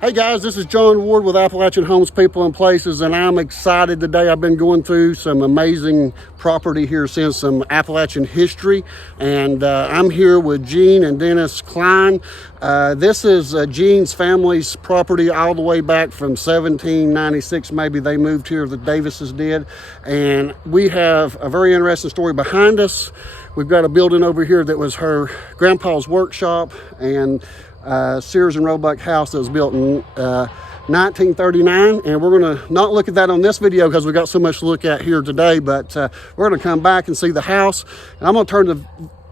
Hey guys, this is John Ward with Appalachian Homes, People and Places, and I'm excited today. I've been going through some amazing property here since some Appalachian history, and I'm here with Gene and Dennis Klein. This is Gene's family's property all the way back from 1796. Maybe they moved here, the Davises did, and we have a very interesting story behind us. We've got a building over here that was her grandpa's workshop, and Sears and Roebuck house that was built in 1939, and we're going to not look at that on this video because we got so much to look at here today, but we're going to come back and see the house. And I'm going to turn the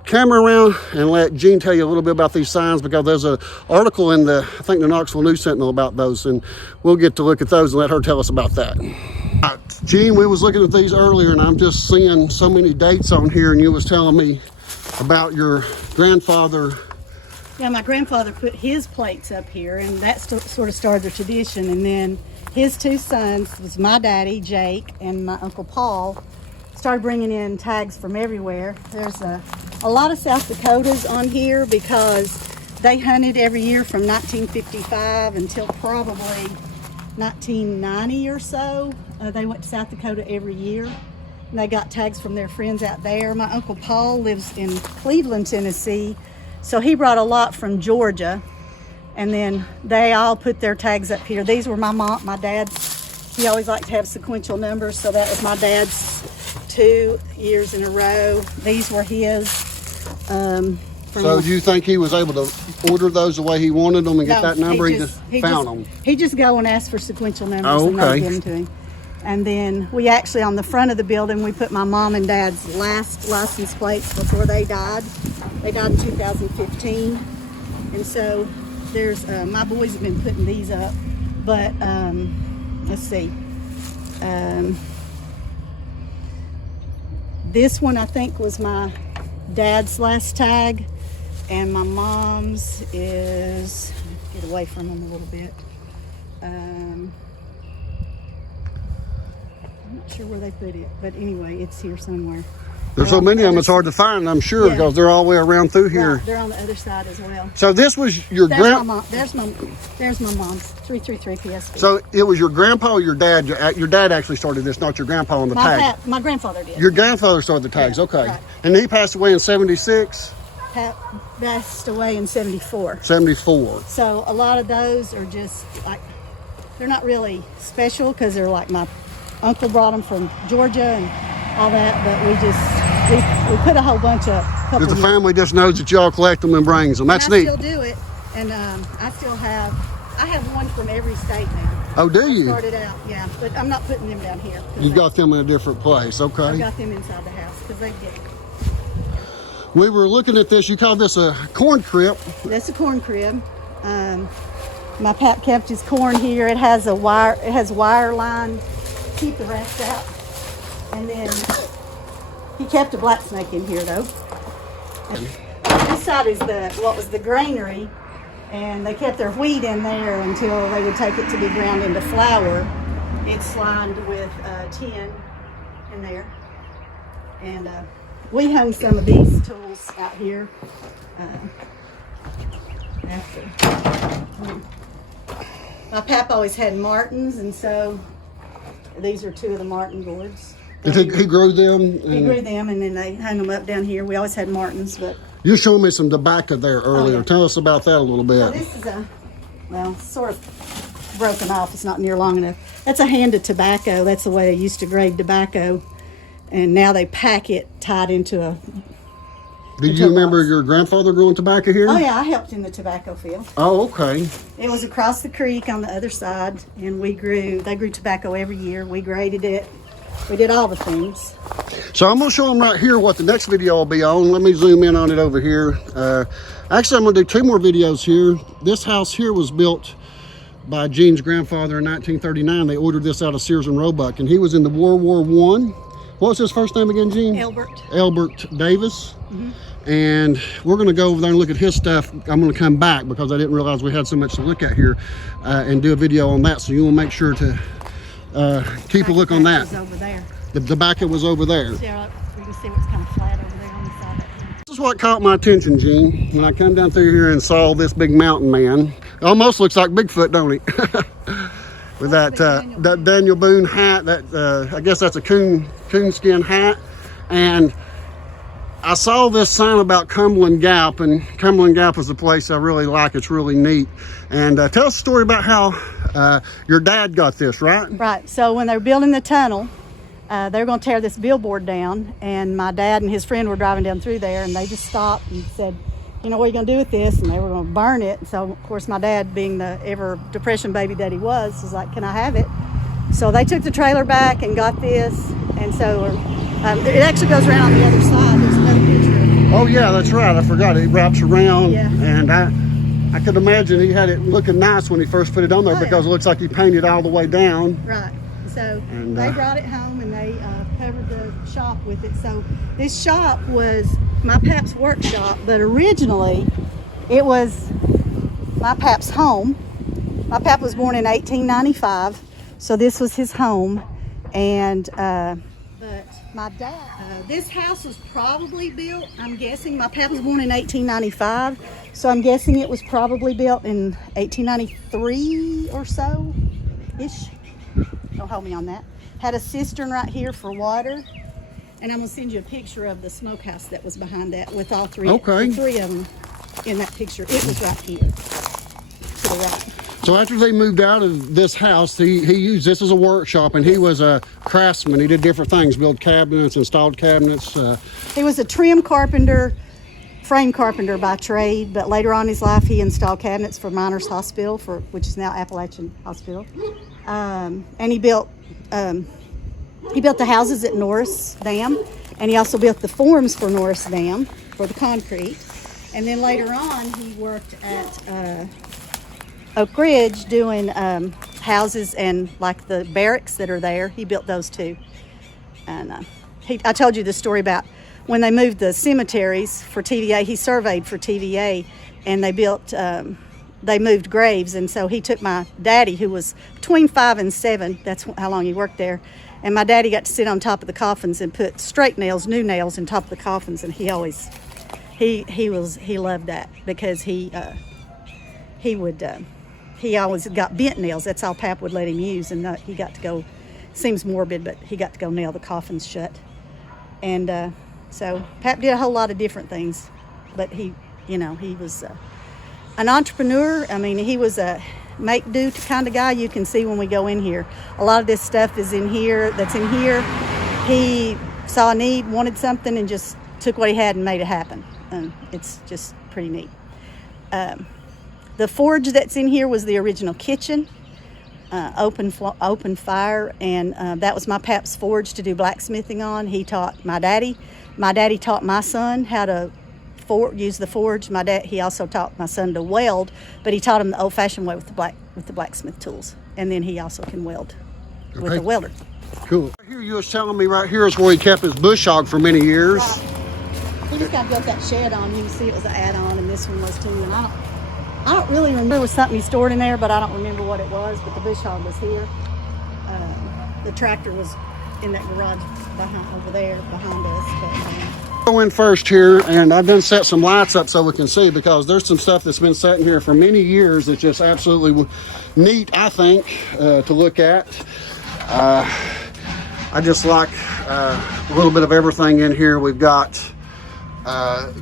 camera around and let Gene tell you a little bit about these signs, because there's an article in the, I think, the Knoxville News Sentinel about those, and we'll get to look at those and let her tell us about that. Gene, we was looking at these earlier, and I'm just seeing so many dates on here, and you was telling me about your grandfather. Yeah, my grandfather put his plates up here, and that sort of started the tradition. And then his two sons, was my daddy, Jake, and my Uncle Paul, started bringing in tags from everywhere. There's a lot of South Dakotas on here because they hunted every year from 1955 until probably 1990 or so. They went to South Dakota every year, and they got tags from their friends out there. My Uncle Paul lives in Cleveland, Tennessee, so he brought a lot from Georgia, and then they all put their tags up here. These were my dad's. He always liked to have sequential numbers, so that was my dad's 2 years in a row. These were his. So do you think he was able to order those the way he wanted them and get that number? He just found them? He just go and ask for sequential numbers, and they give them to him. And then we actually, on the front of the building, we put my mom and dad's last license plates before they died. They died in 2015. And so there's, my boys have been putting these up. But, let's see. This one, I think, was my dad's last tag. And my mom's is, get away from them a little bit. I'm not sure where they put it, but anyway, it's here somewhere. There's so many of them, it's hard to find, I'm sure, because they're all the way around through here. Right, they're on the other side as well. So this was your grandpa? There's my mom's, 333 PSP. So it was your grandpa or your dad? Your dad actually started this, not your grandpa on the tag? My grandfather did. Your grandfather started the tags, okay. Right. And he passed away in 76? Passed away in 74. 74. So a lot of those are just like, they're not really special because they're like my uncle brought them from Georgia and all that, but we put a whole bunch of. The family just knows that y'all collect them and brings them. That's neat. I still do it, and I have one from every state now. Oh, do you? I started out, yeah, but I'm not putting them down here. You got them in a different place, okay? I got them inside the house because they get. We were looking at this. You call this a corn crib? That's a corn crib. My pap kept his corn here. It has a wire. It has wire line to keep the rats out. And then he kept a black snake in here, though. And this side is what was the granary, and they kept their wheat in there until they would take it to be ground into flour. It's lined with tin in there, and we hung some of these tools out here after. My pap always had martins, and so these are two of the martin boards. He grew them? He grew them, and then they hung them up down here. We always had martins, but... You showed me some tobacco there earlier. Oh, yeah. Tell us about that a little bit. So this is sort of broken off. It's not near long enough. That's a hand of tobacco. That's the way they used to grade tobacco. And now they pack it tied into a... Did you remember your grandfather growing tobacco here? Oh, yeah. I helped in the tobacco field. Oh, okay. It was across the creek on the other side, and they grew tobacco every year. We graded it. We did all the things. So I'm going to show them right here what the next video will be on. Let me zoom in on it over here. Actually, I'm going to do 2 more videos here. This house here was built by Gene's grandfather in 1939. They ordered this out of Sears and Roebuck, and he was in the World War I. What was his first name again, Gene? Albert Davis. Mm-hmm. And we're going to go over there and look at his stuff. I'm going to come back because I didn't realize we had so much to look at here and do a video on that. So you will make sure to keep a look on that. Over there. The tobacco was over there. Yeah, you can see what's kind of flat over there on the side. is what caught my attention, Gene, when I come down through here and saw this big mountain man. It almost looks like Bigfoot, don't he? With that Daniel Boone hat, that I guess that's a coonskin hat. And I saw this sign about Cumberland Gap, and Cumberland Gap is a place I really like. It's really neat. And tell us a story about how your dad got this, right? Right. So when they were building the tunnel, they were going to tear this billboard down, and my dad and his friend were driving down through there, and they just stopped and said, you know, what are you going to do with this? And they were going to burn it. And so, of course, my dad, being the ever depression baby that he was like, can I have it? So they took the trailer back and got this. And so it actually goes around on the other side. There's another picture. Oh, yeah, that's right. I forgot. It wraps around. Yeah. And I could imagine he had it looking nice when he first put it on there, because it looks like he painted all the way down. Right. So they brought it home and they covered the shop with it. So this shop was my pap's workshop, but originally it was my pap's home. My pap was born in 1895, so this was his home. And but my dad, this house was probably built, I'm guessing, my pap was born in 1895, so I'm guessing it was probably built in 1893 or so ish. Don't hold me on that. Had a cistern right here for water. And I'm going to send you a picture of the smokehouse that was behind that with all three, okay. Three of them in that picture. It was right here to the right. So after they moved out of this house, he used this as a workshop, and he was a craftsman. He did different things, built cabinets, installed cabinets. He was a trim carpenter, frame carpenter by trade, but later on in his life he installed cabinets for Miners Hospital, which is now Appalachian Hospital. And he built the houses at Norris Dam, and he also built the forms for Norris Dam for the concrete. And then later on he worked at Oak Ridge doing houses and like the barracks that are there. He built those too. And I told you the story about when they moved the cemeteries for TVA. He surveyed for TVA, and they moved graves, and so he took my daddy, who was between 5 and 7, that's how long he worked there, and my daddy got to sit on top of the coffins and put straight nails, new nails, on top of the coffins, and he always loved that, because he always got bent nails. That's all Pap would let him use, and he got to go, seems morbid, but he got to go nail the coffins shut. And so Pap did a whole lot of different things, but he was an entrepreneur. I mean, he was a make-do kind of guy. You can see when we go in here. A lot of this stuff is in here, that's in here. He saw a need, wanted something, and just took what he had and made it happen. And it's just pretty neat. The forge that's in here was the original kitchen, open fire, and that was my pap's forge to do blacksmithing on. He taught my daddy. My daddy taught my son how to use the forge. He also taught my son to weld, but he taught him the old-fashioned way with the blacksmith tools. And then he also can weld with a welder. Cool. Here you was telling me right here is where he kept his bush hog for many years. Right. He just got built that shed on. You can see it was an add-on, and this one was too. And I don't really remember. There was something he stored in there, but I don't remember what it was. But the bush hog was here. The tractor was in that garage over there behind us. Go in first here, and I've done set some lights up so we can see, because there's some stuff that's been sitting here for many years that's just absolutely neat, I think, to look at. I just like a little bit of everything in here. We've got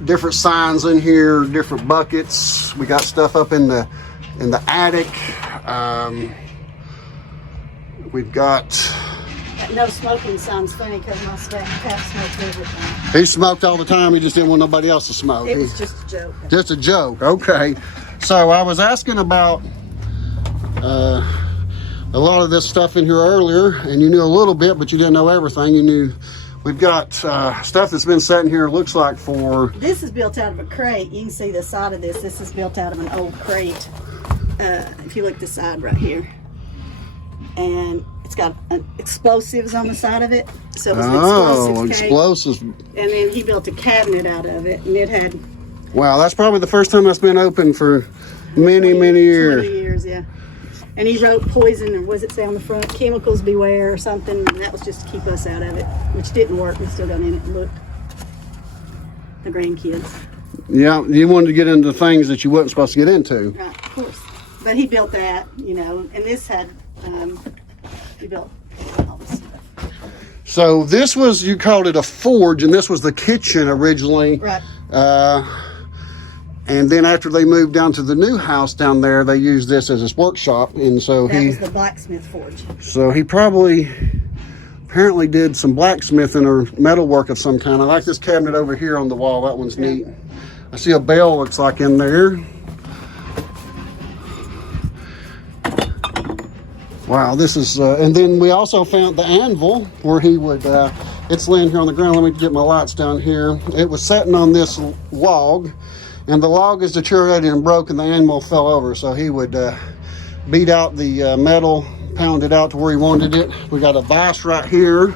different signs in here, different buckets. We got stuff up in the attic. We've got no smoking sign's funny, because my pap smoked everything. He smoked all the time. He just didn't want nobody else to smoke. It was just a joke. Just a joke. Okay. So I was asking about a lot of this stuff in here earlier, and you knew a little bit, but you didn't know everything. You knew we've got stuff that's been sitting here, looks like for... This is built out of a crate. You can see the side of this. This is built out of an old crate. If you look the side right here. And it's got explosives on the side of it. So it was an explosives. And then he built a cabinet out of it, and it had... Wow, that's probably the first time that's been open for many years. 20 years, yeah. And he wrote poison, or what does it say on the front? Chemicals beware or something. And that was just to keep us out of it, which didn't work. We still got in it and looked. the grandkids. Yeah, you wanted to get into things that you weren't supposed to get into. Right, of course. But he built that, you know, and this had, he built all this stuff. So this was, you called it a forge, and this was the kitchen originally. Right. And then after they moved down to the new house down there, they used this as a workshop, and so that was the blacksmith forge. So he apparently did some blacksmithing or metalwork of some kind. I like this cabinet over here on the wall. That one's neat. I see a bell, looks like, in there. Wow, this is, and then we also found the anvil where he would, it's laying here on the ground. Let me get my lights down here. It was sitting on this log, and the log is deteriorated and broke, and the anvil fell over. So he would beat out the metal, pound it out to where he wanted it. We got a vise right here,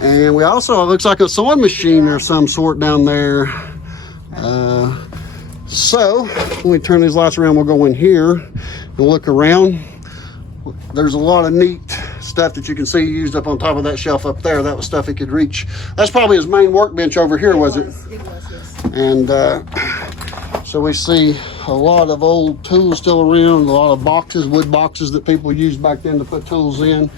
and we also, it looks like a sewing machine or some sort down there. So let me turn these lights around. We'll go in here and look around. There's a lot of neat stuff that you can see used up on top of that shelf up there. That was stuff he could reach. That's probably his main workbench over here, was it? It was, yes. And so we see a lot of old tools still around, a lot of boxes, wood boxes that people used back then to put tools in.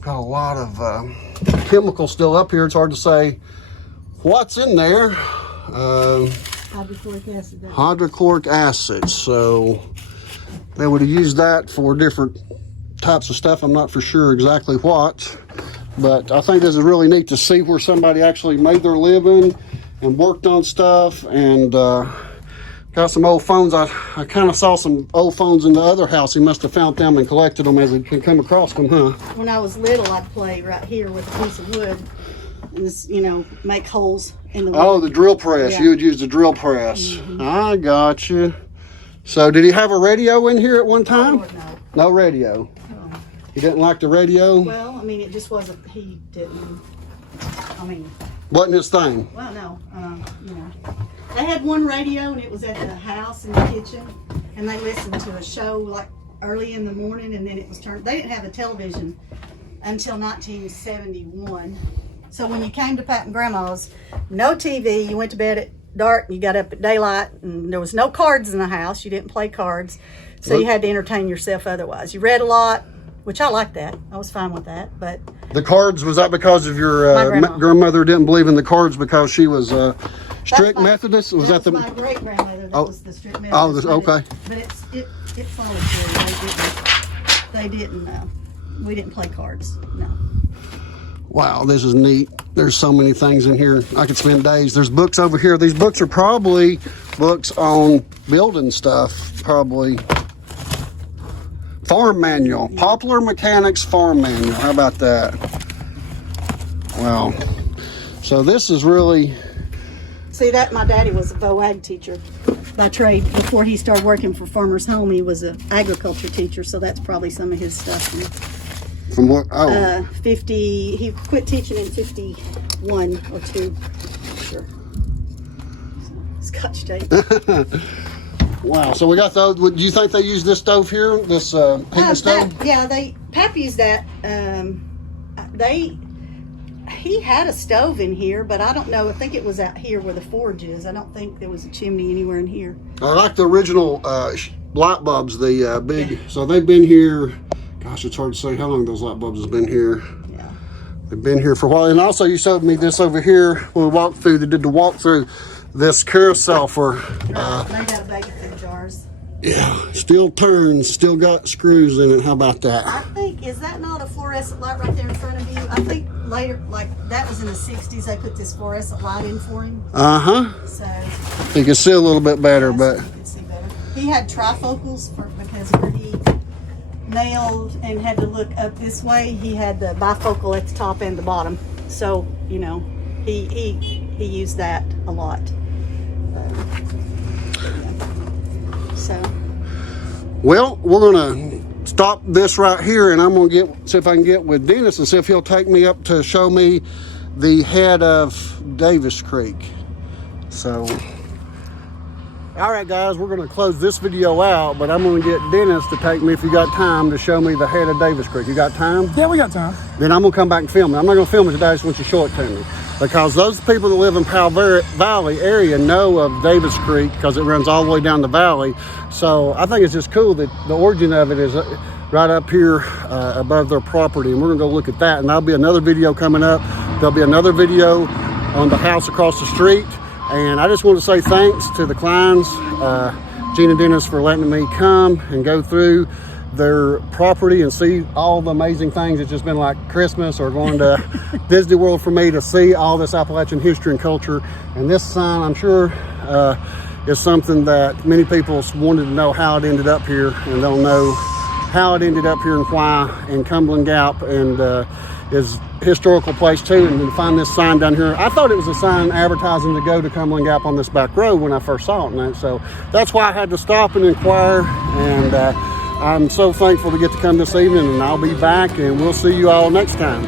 Got a lot of chemicals still up here. It's hard to say what's in there. Hydrochloric acid. Hydrochloric acid. So they would have used that for different types of stuff. I'm not for sure exactly what, but I think this is really neat to see where somebody actually made their living and worked on stuff, and got some old phones. I kind of saw some old phones in the other house. He must have found them and collected them as he can come across them, huh? When I was little, I'd play right here with a piece of wood and just, you know, make holes in the wood. Oh, the drill press. Yeah. You would use the drill press. Mm-hmm. I got you. So did he have a radio in here at one time? Oh, no. No radio. Oh. He didn't like the radio? Well, I mean, it just wasn't, he didn't, I mean. Wasn't his thing? Well, no, you know. They had one radio, and it was at the house in the kitchen, and they listened to a show like early in the morning, and then it was turned. They didn't have a television until 1971. So when you came to Pat and Grandma's, no TV, you went to bed at dark, you got up at daylight, and there was no cards in the house. You didn't play cards, so you had to entertain yourself otherwise. You read a lot, which I liked that. I was fine with that, but... The cards, was that because of your grandmother didn't believe in the cards because she was strict Methodist? Was that the... my great-grandmother that was the strict Methodist. Oh, okay. But it followed through. They didn't, we didn't play cards, no. Wow, this is neat. There's so many things in here. I could spend days. There's books over here. These books are probably books on building stuff, probably. Farm manual. Popular Mechanics Farm Manual. How about that? Wow. So this is really... See, that my daddy was a VOAG teacher by trade. Before he started working for Farmer's Home, he was an agriculture teacher, so that's probably some of his stuff. From what? Oh. 50, he quit teaching in 51 or 2, sure. So, Scotch tape. Wow, so we got those. Do you think they use this stove here, this heating stove? Pap used that. He had a stove in here, but I don't know. I think it was out here where the forge is. I don't think there was a chimney anywhere in here. I like the original light bulbs, the big, so they've been here, gosh, it's hard to say how long those light bulbs have been here. Yeah. They've been here for a while. And also you showed me this over here when we walked through, they did the walkthrough, this carousel for... Made out of bacon jars. Yeah, still turns, still got screws in it. How about that? I think, is that not a fluorescent light right there in front of you? I think later, like that was in the 60s, they put this fluorescent light in for him. Uh-huh. So you can see a little bit better, but... You can see better. He had trifocals because where he nailed and had to look up this way, he had the bifocal at the top and the bottom. So, you know, he used that a lot. So, well, we're gonna stop this right here, and I'm gonna see if I can get with Dennis and see if he'll take me up to show me the head of Davis Creek. So All right, guys, we're going to close this video out, but I'm going to get Dennis to take me, if you got time, to show me the head of Davis Creek. You got time? Yeah, we got time. Then I'm going to come back and film it. I'm not going to film it today, I just want you to show it to me. Because those people that live in Powell Valley area know of Davis Creek because it runs all the way down the valley. So I think it's just cool that the origin of it is right up here above their property. And we're going to go look at that. And there'll be another video coming up. There'll be another video on the house across the street. And I just want to say thanks to the Kleins, Gene and Dennis, for letting me come and go through their property and see all the amazing things. It's just been like Christmas or going to Disney World for me to see all this Appalachian history and culture. And this sign, I'm sure, is something that many people wanted to know how it ended up here, and they'll know how it ended up here and why in Cumberland Gap, and is historical place too. And to find this sign down here, I thought it was a sign advertising to go to Cumberland Gap on this back road when I first saw it, and so that's why I had to stop and inquire. And I'm so thankful to get to come this evening, and I'll be back, and we'll see you all next time.